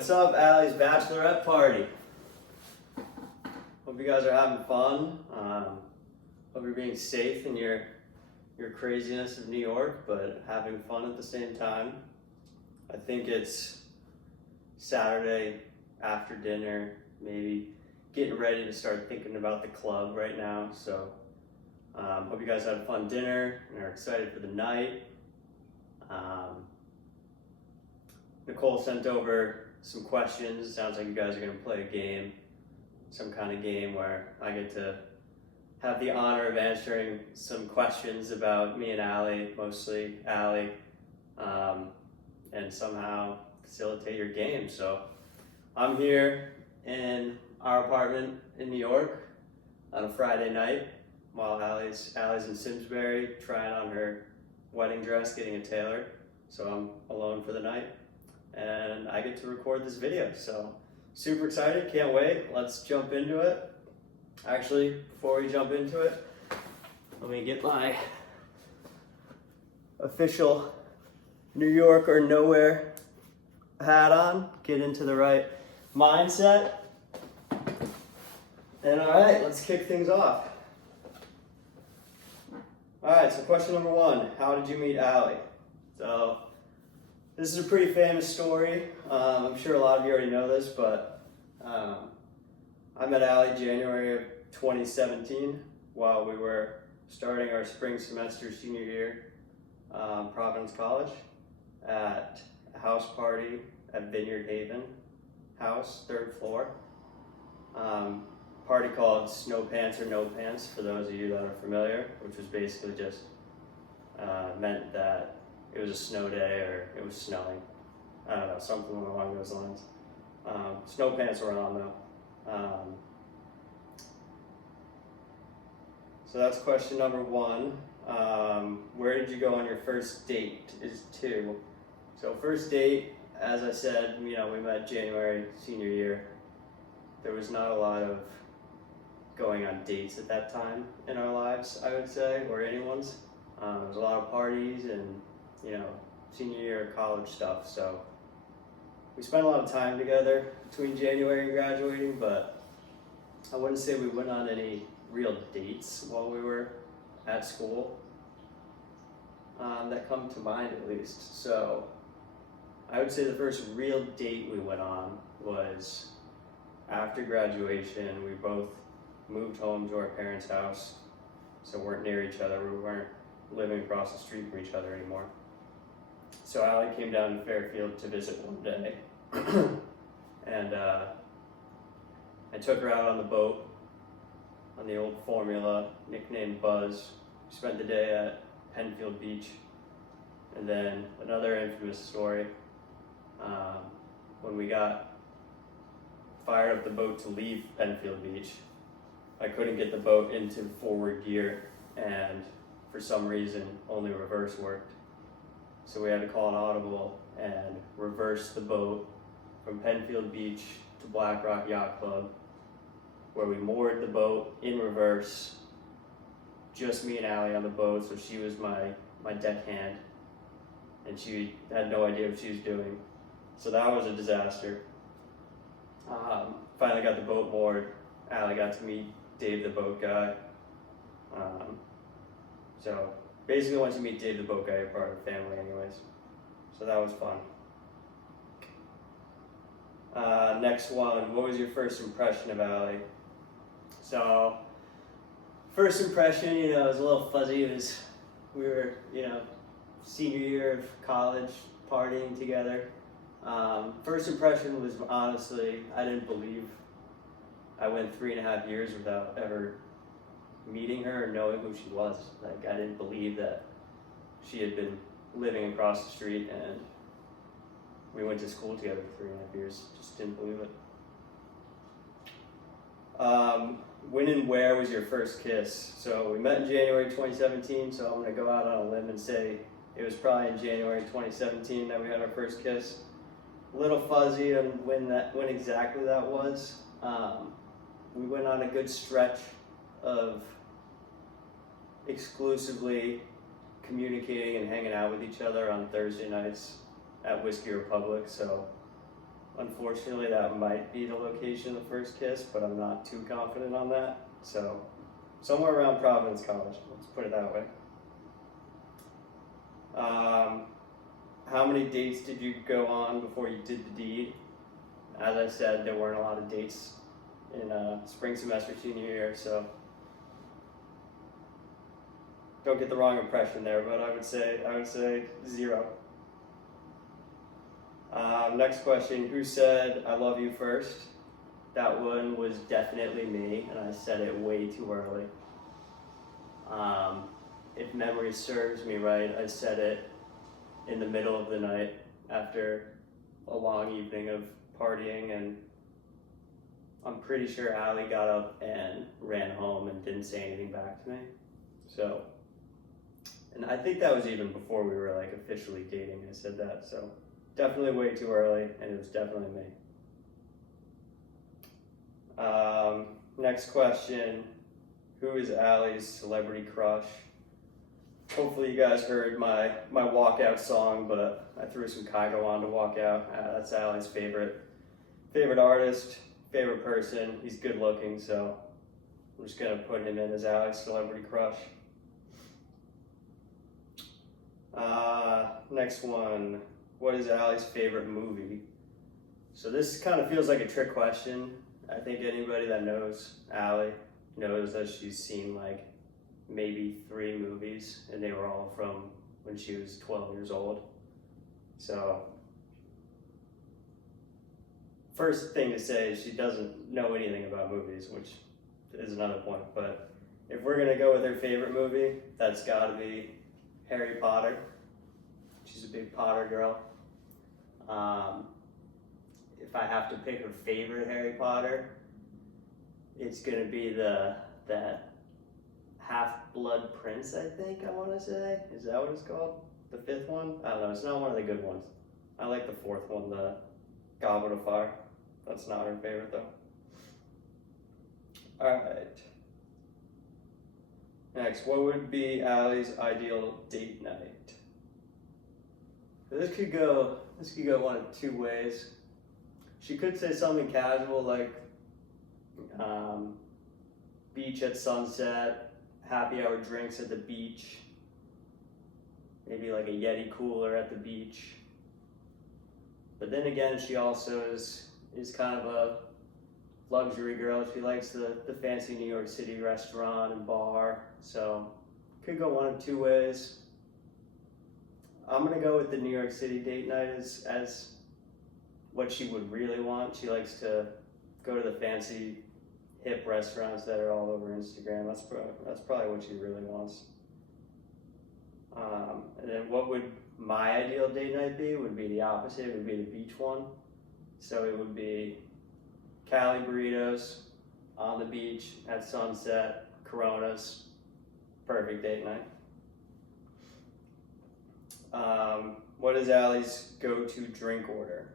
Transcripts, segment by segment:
What's up, Allie's bachelorette party? Hope you guys are having fun. Hope you're being safe in your craziness of New York, but having fun at the same time. I think it's Saturday after dinner, maybe getting ready to start thinking about the club right now. So hope you guys had a fun dinner and are excited for the night. Nicole sent over some questions. It sounds like you guys are going to play a game, some kind of game where I get to have the honor of answering some questions about me and Allie, mostly Allie, and somehow facilitate your game. So I'm here in our apartment in New York on a Friday night while Allie's in Simsbury trying on her wedding dress, getting a tailor. So I'm alone for the night and I get to record this video. So super excited, can't wait. Let's jump into it. Actually, before we jump into it, let me get my official New York or nowhere hat on, get into the right mindset. And all right, let's kick things off. All right, so question number one, how did you meet Allie? So this is a pretty famous story. I'm sure a lot of you already know this, but I met Allie January of 2017 while we were starting our spring semester senior year, Providence College, at a house party at Vineyard Haven House, 3rd floor. Party called Snow Pants or No Pants, for those of you that are familiar, which was basically just meant that it was a snow day or it was snowing. I don't know, something along those lines. Snow pants were on though. So that's question number one. Where did you go on your first date is two. So first date, as I said, we met January senior year. There was not a lot of going on dates at that time in our lives, I would say, or anyone's. There was a lot of parties and senior year college stuff. So we spent a lot of time together between January and graduating, but I wouldn't say we went on any real dates while we were at school that come to mind at least. So I would say the first real date we went on was after graduation. We both moved home to our parents' house, so we weren't near each other. We weren't living across the street from each other anymore. So Allie came down to Fairfield to visit one day, and I took her out on the boat, on the old Formula, nicknamed Buzz. We spent the day at Penfield Beach. And then another infamous story, when we got fired up the boat to leave Penfield Beach, I couldn't get the boat into forward gear, and for some reason only reverse worked. So we had to call an audible and reverse the boat from Penfield Beach to Black Rock Yacht Club, where we moored the boat in reverse, just me and Allie on the boat. So she was my deckhand, and she had no idea what she was doing. So that was a disaster. Finally got the boat moored. Allie got to meet Dave the boat guy. So basically once you meet Dave the boat guy, you're part of the family anyways. So that was fun. Next one, what was your first impression of Allie? So first impression, it was a little fuzzy. We were, senior year of college, partying together. First impression was honestly, I didn't believe I went 3.5 years without ever meeting her or knowing who she was. Like, I didn't believe that she had been living across the street and we went to school together for 3.5 years. Just didn't believe it. When and where was your first kiss? So we met in January 2017, so I'm gonna go out on a limb and say it was probably in January 2017 that we had our first kiss. A little fuzzy on when exactly that was. We went on a good stretch of exclusively communicating and hanging out with each other on Thursday nights at Whiskey Republic. So Unfortunately, that might be the location of the first kiss, but I'm not too confident on that. So, somewhere around Providence College, let's put it that way. How many dates did you go on before you did the deed? As I said, there weren't a lot of dates in spring semester senior year, so don't get the wrong impression there. But I would say 0. Next question: who said "I love you" first? That one was definitely me, and I said it way too early. If memory serves me right, I said it in the middle of the night after a long evening of partying, and I'm pretty sure Allie got up and ran home and didn't say anything back to me. So, and I think that was even before we were like officially dating. I said that, so definitely way too early, and it was definitely me. Next question: who is Allie's celebrity crush? Hopefully you guys heard my walkout song, but I threw some Kygo on to walk out. That's Allie's favorite artist, favorite person. He's good looking, so I'm just gonna put him in as Allie's celebrity crush. Next one: what is Allie's favorite movie? So this kind of feels like a trick question. I think anybody that knows Allie knows that she's seen like maybe 3 movies, and they were all from when she was 12 years old. So first thing to say is she doesn't know anything about movies, which is another point. But if we're gonna go with her favorite movie, that's gotta be Harry Potter. She's a big Potter girl. If I have to pick her favorite Harry Potter, it's gonna be that Half-Blood Prince, I think I want to say. Is that what it's called? The 5th one? I don't know. It's not one of the good ones. I like the 4th one, the Goblet of Fire. That's not her favorite though. Alright. Next, what would be Allie's ideal date night? So this could go one of 2 ways. She could say something casual like beach at sunset, happy hour drinks at the beach, maybe like a Yeti cooler at the beach. But then again, she also is kind of a luxury girl. She likes the fancy New York City restaurant and bar, so could go one of 2 ways. I'm gonna go with the New York City date night as what she would really want. She likes to go to the fancy hip restaurants that are all over Instagram. That's probably what she really wants. And then what would my ideal date night be? Would be the opposite. It would be the beach one. So it would be Cali burritos on the beach at sunset, Coronas, perfect date night. What is Allie's go-to drink order?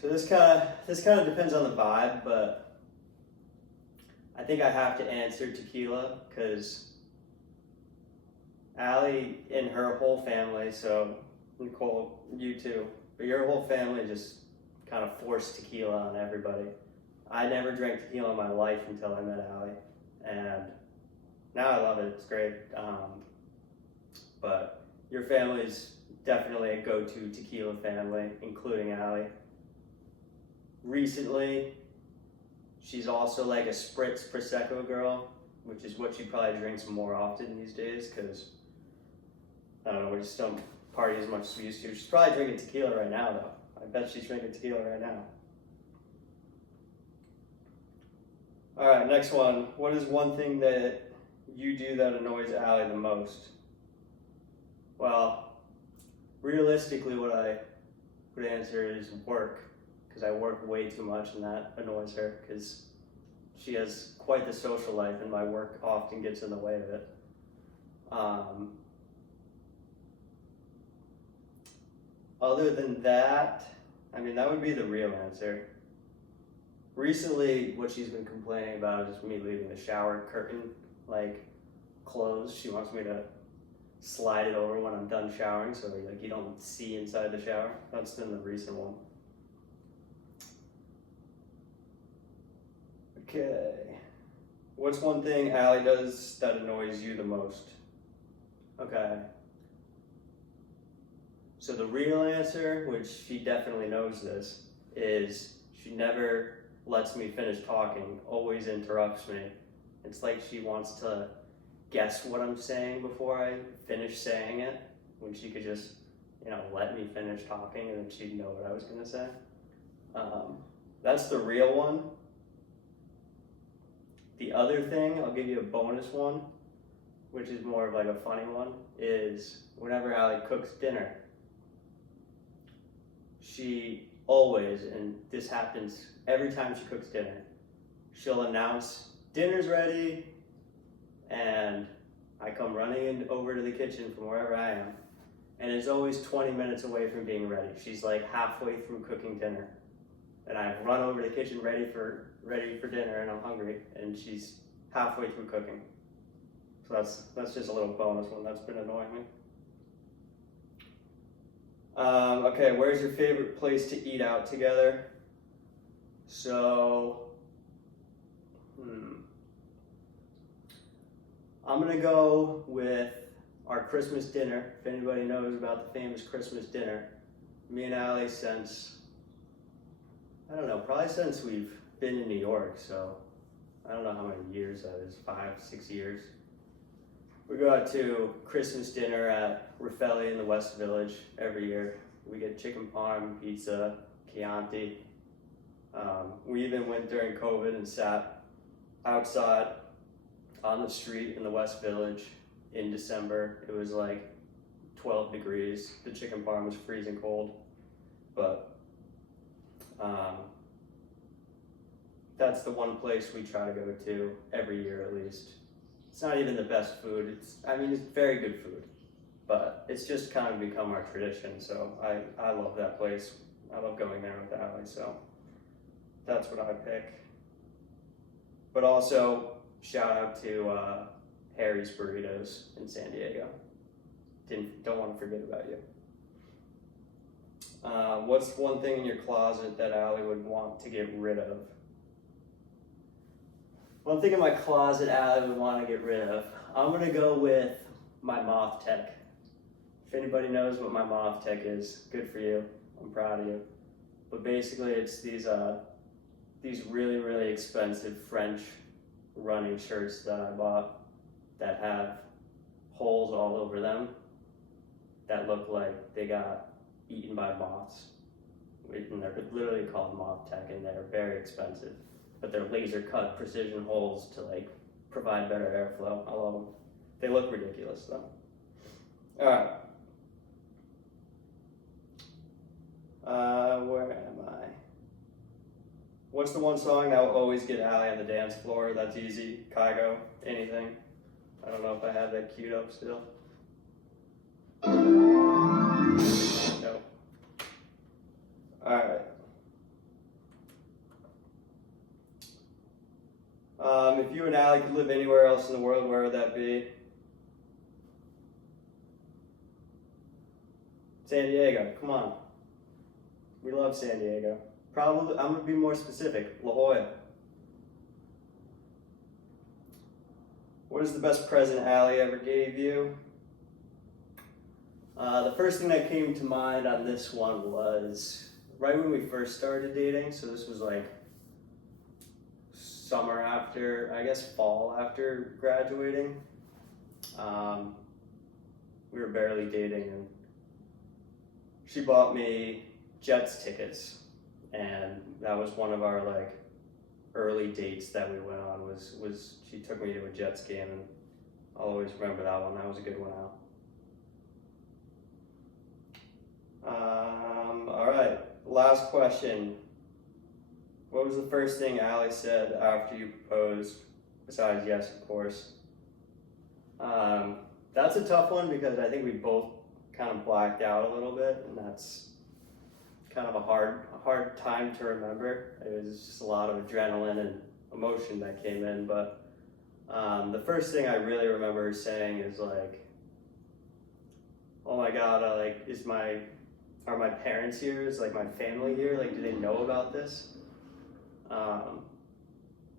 So this kind of depends on the vibe, but I think I have to answer tequila because Allie and her whole family, so Nicole, you too, but your whole family just kind of forced tequila on everybody. I never drank tequila in my life until I met Allie, and now I love it. It's great. But your family's definitely a go-to tequila family, including Allie. Recently, she's also like a spritz Prosecco girl, which is what she probably drinks more often these days because, I don't know, we just don't party as much as we used to. She's probably drinking tequila right now though. I bet she's drinking tequila right now. Alright, next one. What is one thing that you do that annoys Allie the most? Well, realistically what I would answer is work. Because I work way too much and that annoys her because she has quite the social life and my work often gets in the way of it. Other than that, I mean, that would be the real answer. Recently, what she's been complaining about is me leaving the shower curtain like closed. She wants me to slide it over when I'm done showering, so like you don't see inside the shower. That's been the recent one. Okay. What's one thing Allie does that annoys you the most? Okay. So the real answer, which she definitely knows this, is she never lets me finish talking, always interrupts me. It's like she wants to guess what I'm saying before I finish saying it, when she could just, let me finish talking and then she'd know what I was gonna say. That's the real one. The other thing, I'll give you a bonus one, which is more of like a funny one, is whenever Allie cooks dinner, she always, and this happens every time she cooks dinner, she'll announce, dinner's ready, and I come running over to the kitchen from wherever I am, and it's always 20 minutes away from being ready. She's like halfway through cooking dinner, and I run over to the kitchen ready for dinner, and I'm hungry, and she's halfway through cooking. So that's just a little bonus one that's been annoying me. Okay, where's your favorite place to eat out together? So, I'm gonna go with our Christmas dinner. If anybody knows about the famous Christmas dinner, me and Allie probably since we've been in New York, so I don't know how many years that is, 5, 6 years. We go out to Christmas dinner at Raffelli in the West Village every year. We get chicken parm, pizza, Chianti. We even went during COVID and sat outside on the street in the West Village in December. It was like 12 degrees. The chicken parm was freezing cold, but that's the one place we try to go to every year at least. It's not even the best food. It's very good food, but it's just kind of become our tradition. So I love that place. I love going there with Allie, so that's what I pick. But also, shout out to Harry's Burritos in San Diego. Don't want to forget about you. What's one thing in your closet that Allie would want to get rid of? One thing in my closet Allie would want to get rid of. I'm going to go with my Moth Tech. If anybody knows what my Moth Tech is, good for you. I'm proud of you. But basically it's these really, really expensive French running shirts that I bought that have holes all over them that look like they got eaten by moths. And they're literally called Moth Tech, and they're very expensive. But they're laser cut precision holes to like provide better airflow. I love them. They look ridiculous though. All right. Where am I? What's the one song that will always get Allie on the dance floor? That's easy. Kygo. Anything. I don't know if I have that queued up still. Nope. All right. If you and Allie could live anywhere else in the world, where would that be? San Diego, come on. We love San Diego. Probably, I'm gonna be more specific, La Jolla. What is the best present Allie ever gave you? The first thing that came to mind on this one was right when we first started dating, so this was like summer after, I guess fall after graduating. We were barely dating, and she bought me Jets tickets, and that was one of our like early dates that we went on, was she took me to a Jets game, and I'll always remember that one. That was a good one out. All right, last question. What was the first thing Allie said after you proposed, besides yes, of course? That's a tough one because I think we both kind of blacked out a little bit, and that's kind of a hard time to remember. It was just a lot of adrenaline and emotion that came in, but the first thing I really remember her saying is like, oh my god, are my parents here? Is like my family here? Like, do they know about this?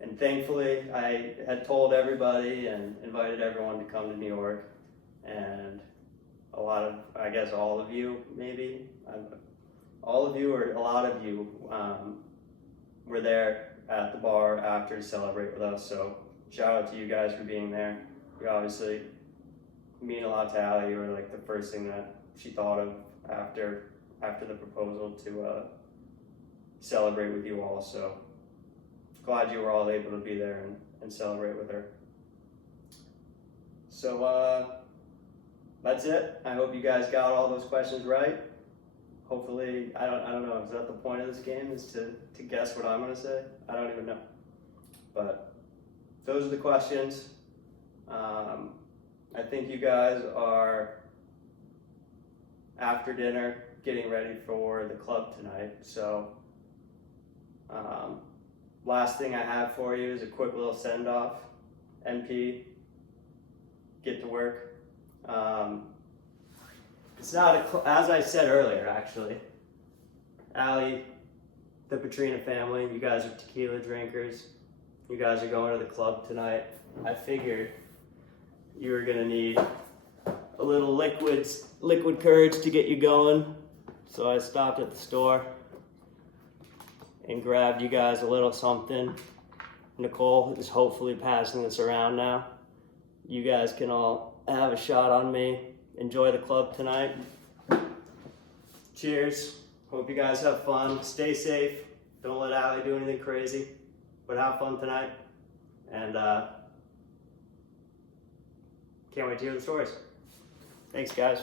And thankfully, I had told everybody and invited everyone to come to New York, and a lot of, I guess all of you, maybe, all of you or a lot of you were there at the bar after to celebrate with us. So shout out to you guys for being there. You obviously mean a lot to Allie. You were like the first thing that she thought of after the proposal to celebrate with you all. So glad you were all able to be there and celebrate with her. So that's it. I hope you guys got all those questions right. Hopefully, I don't know, is that the point of this game, is to guess what I'm gonna say? I don't even know. But those are the questions. I think you guys are, after dinner, getting ready for the club tonight. So last thing I have for you is a quick little send-off. NP, get to work. It's not as I said earlier, actually. Allie, the Petrina family, you guys are tequila drinkers. You guys are going to the club tonight. I figured you were gonna need a little liquid courage to get you going. So I stopped at the store and grabbed you guys a little something. Nicole is hopefully passing this around now. You guys can all have a shot on me. Enjoy the club tonight. Cheers. Hope you guys have fun. Stay safe. Don't let Allie do anything crazy. But have fun tonight. And can't wait to hear the stories. Thanks, guys.